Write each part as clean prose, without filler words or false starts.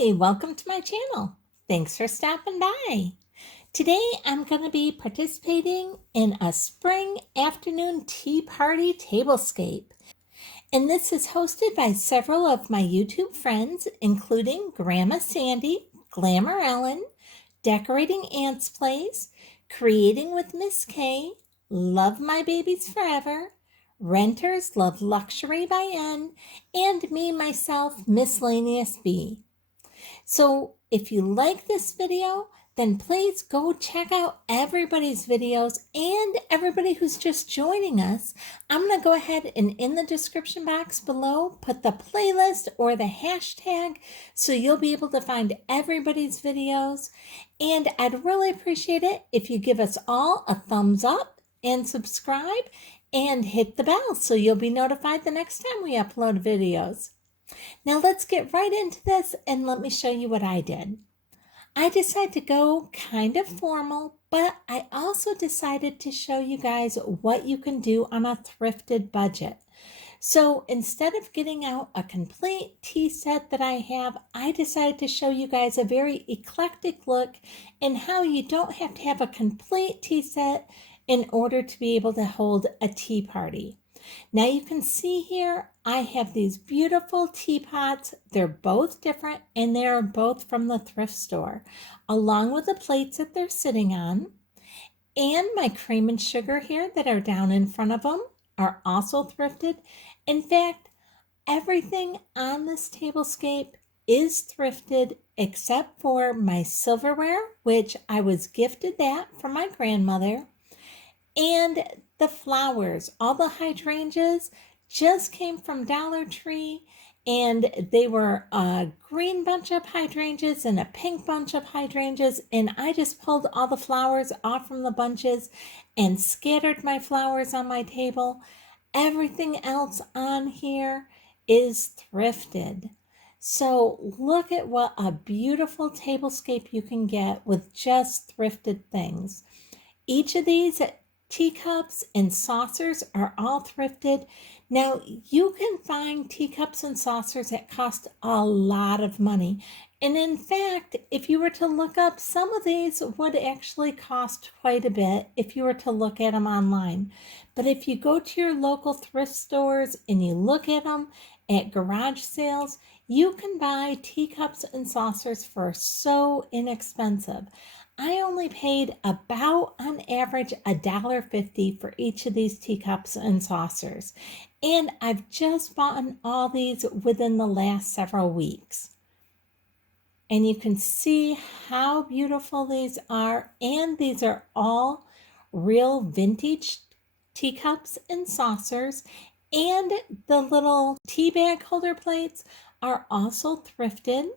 Hi, welcome to my channel. Thanks for stopping by. Today I'm going to be participating in a spring afternoon tea party tablescape. And this is hosted by several of my YouTube friends, including Grandma Sandy, Glamour Ellen, Decorating Aunt's Place, Kreating with Miss Kaye, Love My Babies Forever, Renters Love Luxury by N, and me, myself, Miscellaneous B. So if you like this video, then please go check out everybody's videos and everybody who's just joining us. I'm going to go ahead and in the description box below, put the playlist or the hashtag so you'll be able to find everybody's videos. And I'd really appreciate it if you give us all a thumbs up and subscribe and hit the bell so you'll be notified the next time we upload videos. Now let's get right into this and let me show you what I did. I decided to go kind of formal, but I also decided to show you guys what you can do on a thrifted budget. So instead of getting out a complete tea set that I have, I decided to show you guys a very eclectic look and how you don't have to have a complete tea set in order to be able to hold a tea party. Now you can see here, I have these beautiful teapots. They're both different and they are both from the thrift store, along with the plates that they're sitting on. And my cream and sugar here that are down in front of them are also thrifted. In fact, everything on this tablescape is thrifted except for my silverware, which I was gifted that from my grandmother. And the flowers, all the hydrangeas just came from Dollar Tree, and they were a green bunch of hydrangeas and a pink bunch of hydrangeas, and I just pulled all the flowers off from the bunches and scattered my flowers on my table. Everything else on here is thrifted. So look at what a beautiful tablescape you can get with just thrifted things. Each of these teacups and saucers are all thrifted. Now you can find teacups and saucers that cost a lot of money. And in fact, if you were to look up, some of these would actually cost quite a bit if you were to look at them online. But if you go to your local thrift stores and you look at them at garage sales, you can buy teacups and saucers for so inexpensive. I only paid about, on average, $1.50 for each of these teacups and saucers. And I've just bought all these within the last several weeks. And you can see how beautiful these are. And these are all real vintage teacups and saucers. And the little tea bag holder plates are also thrifted.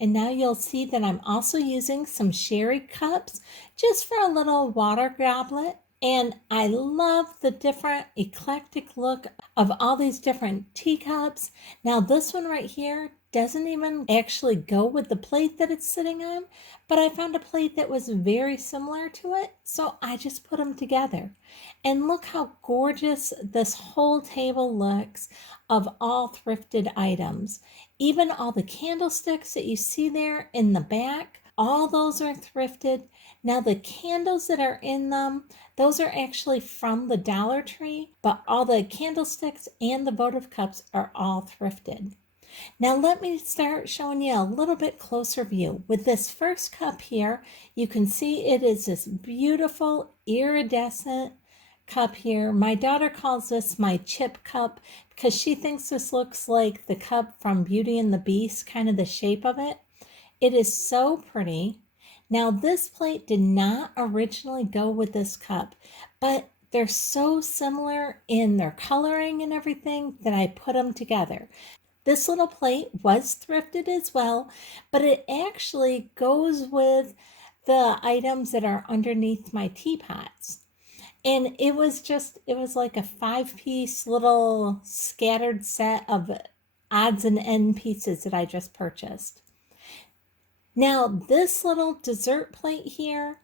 And now you'll see that I'm also using some sherry cups just for a little water goblet. And I love the different eclectic look of all these different teacups. Now this one right here doesn't even actually go with the plate that it's sitting on, but I found a plate that was very similar to it, so I just put them together. And look how gorgeous this whole table looks of all thrifted items. Even all the candlesticks that you see there in the back, all those are thrifted. Now the candles that are in them, those are actually from the Dollar Tree, but all the candlesticks and the votive cups are all thrifted. Now let me start showing you a little bit closer view. With this first cup here, you can see it is this beautiful iridescent cup here. My daughter calls this my chip cup because she thinks this looks like the cup from Beauty and the Beast, kind of the shape of it. It is so pretty. Now this plate did not originally go with this cup, but they're so similar in their coloring and everything that I put them together. This little plate was thrifted as well, but it actually goes with the items that are underneath my teapots. And it was like a 5-piece little scattered set of odds and end pieces that I just purchased. Now this little dessert plate here,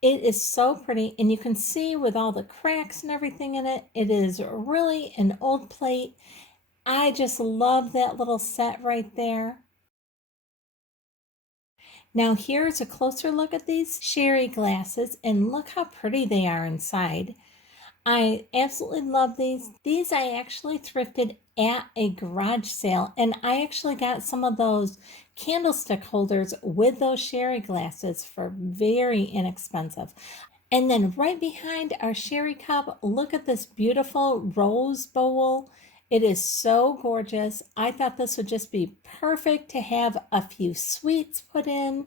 it is so pretty, and you can see with all the cracks and everything in it, it is really an old plate. I just love that little set right there. Now here's a closer look at these sherry glasses, and look how pretty they are inside. I absolutely love these. These I actually thrifted at a garage sale, and I actually got some of those candlestick holders with those sherry glasses for very inexpensive. And then right behind our sherry cup, look at this beautiful rose bowl. It is so gorgeous. I thought this would just be perfect to have a few sweets put in.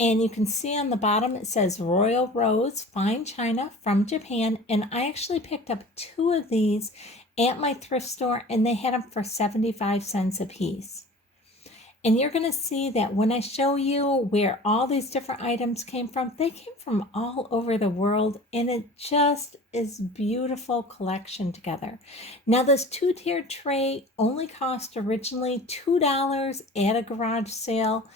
And you can see on the bottom it says Royal Rose Fine China from Japan. And I actually picked up 2 of these at my thrift store, and they had them for 75 cents a piece. And you're going to see that when I show you where all these different items came from, they came from all over the world, and it just is beautiful collection together. Now this 2-tiered tray only cost originally $2 at a garage sale.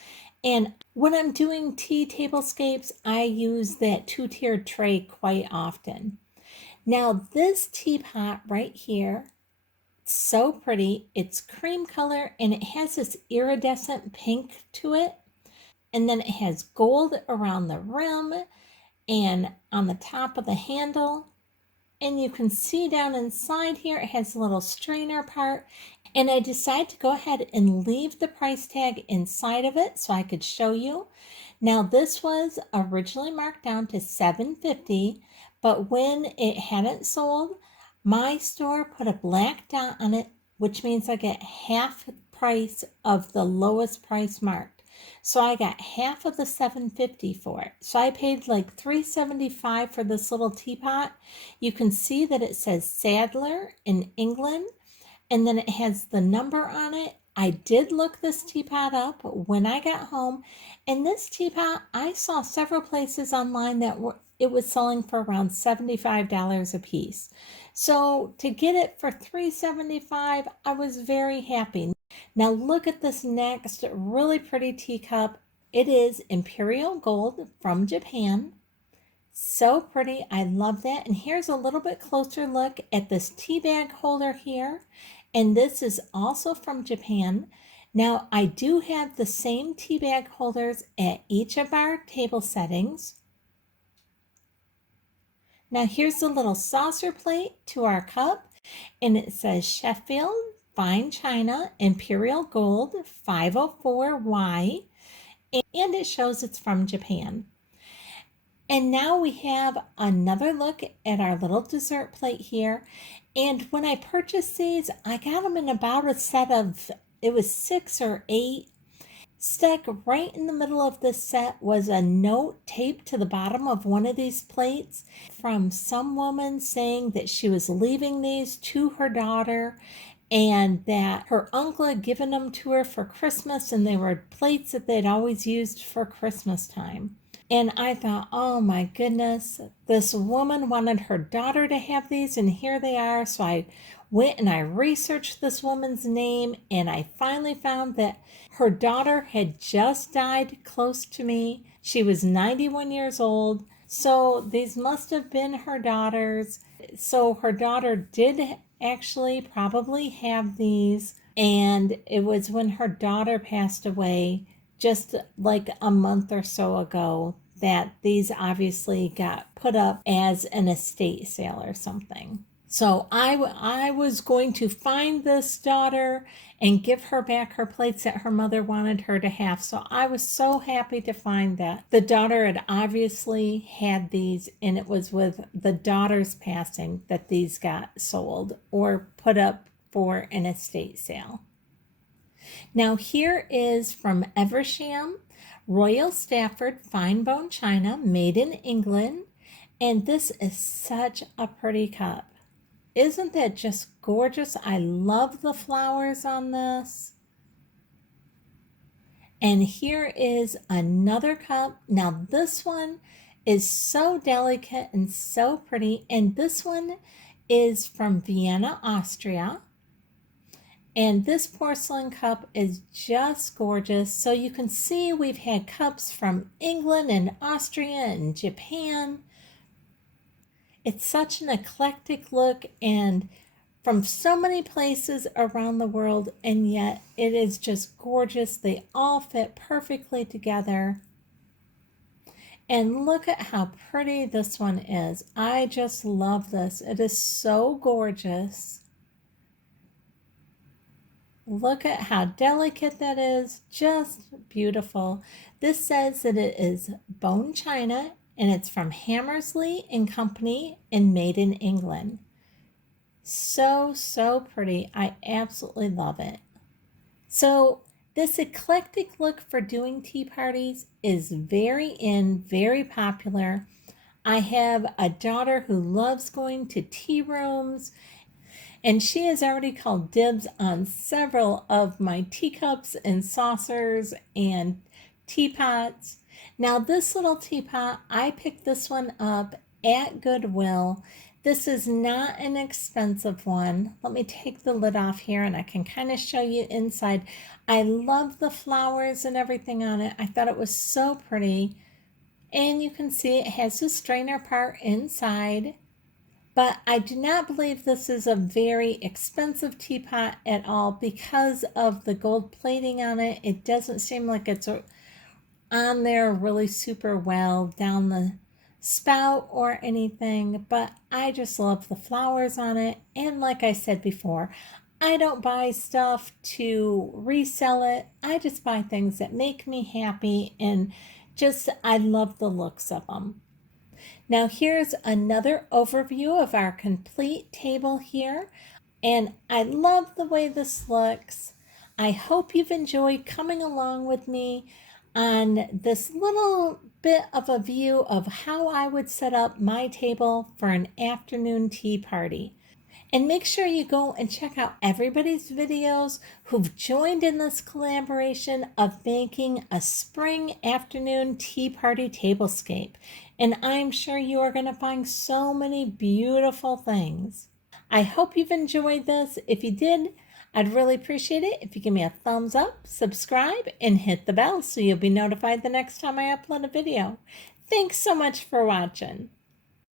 And when I'm doing tea tablescapes, I use that 2-tiered tray quite often. Now this teapot right here, so pretty. It's cream color and it has this iridescent pink to it. And then it has gold around the rim and on the top of the handle. And you can see down inside here, it has a little strainer part. And I decided to go ahead and leave the price tag inside of it so I could show you. Now this was originally marked down to $7.50, but when it hadn't sold, my store put a black dot on it, which means I get half price of the lowest price marked. So I got half of the $7.50 for it. So I paid like $3.75 for this little teapot. You can see that it says Sadler in England, and then it has the number on it. I did look this teapot up when I got home, and this teapot I saw several places online that it was selling for around $75 a piece. So to get it for $3.75, I was very happy. Now look at this next really pretty teacup. It is Imperial Gold from Japan. So pretty. I love that. And here's a little bit closer look at this tea bag holder here. And this is also from Japan. Now, I do have the same tea bag holders at each of our table settings. Now, here's the little saucer plate to our cup. And it says Sheffield Fine China Imperial Gold 504Y. And it shows it's from Japan. And now we have another look at our little dessert plate here. And when I purchased these, I got them in about a set of, it was 6 or 8. Stuck right in the middle of this set was a note taped to the bottom of one of these plates from some woman saying that she was leaving these to her daughter and that her uncle had given them to her for Christmas, and they were plates that they'd always used for Christmas time. And I thought, oh my goodness, this woman wanted her daughter to have these, and here they are. So I went and I researched this woman's name, and I finally found that her daughter had just died close to me. She was 91 years old. So these must have been her daughter's. So her daughter did actually probably have these, and it was when her daughter passed away just like a month or so ago that these obviously got put up as an estate sale or something. So I was going to find this daughter and give her back her plates that her mother wanted her to have. So I was so happy to find that the daughter had obviously had these, and it was with the daughter's passing that these got sold or put up for an estate sale. Now here is from Eversham, Royal Stafford Fine Bone China, made in England. And this is such a pretty cup. Isn't that just gorgeous? I love the flowers on this. And here is another cup. Now this one is so delicate and so pretty. And this one is from Vienna, Austria. And this porcelain cup is just gorgeous. So you can see we've had cups from England and Austria and Japan. It's such an eclectic look and from so many places around the world, and yet it is just gorgeous. They all fit perfectly together. And look at how pretty this one is. I just love this. It is so gorgeous. Look at how delicate that is. Just beautiful. This says that it is bone china and it's from Hammersley and Company and made in England. So, so pretty. I absolutely love it. So this eclectic look for doing tea parties is very in, very popular. I have a daughter who loves going to tea rooms, and she has already called dibs on several of my teacups and saucers and teapots. Now, this little teapot, I picked this one up at Goodwill. This is not an expensive one. Let me take the lid off here and I can kind of show you inside. I love the flowers and everything on it. I thought it was so pretty. And you can see it has the strainer part inside. But I do not believe this is a very expensive teapot at all because of the gold plating on it. It doesn't seem like it's on there really super well down the spout or anything, but I just love the flowers on it. And like I said before, I don't buy stuff to resell it. I just buy things that make me happy and just I love the looks of them. Now here's another overview of our complete table here. And I love the way this looks. I hope you've enjoyed coming along with me on this little bit of a view of how I would set up my table for an afternoon tea party. And make sure you go and check out everybody's videos who've joined in this collaboration of making a spring afternoon tea party tablescape. And I'm sure you are going to find so many beautiful things. I hope you've enjoyed this. If you did, I'd really appreciate it if you give me a thumbs up, subscribe, and hit the bell so you'll be notified the next time I upload a video. Thanks so much for watching.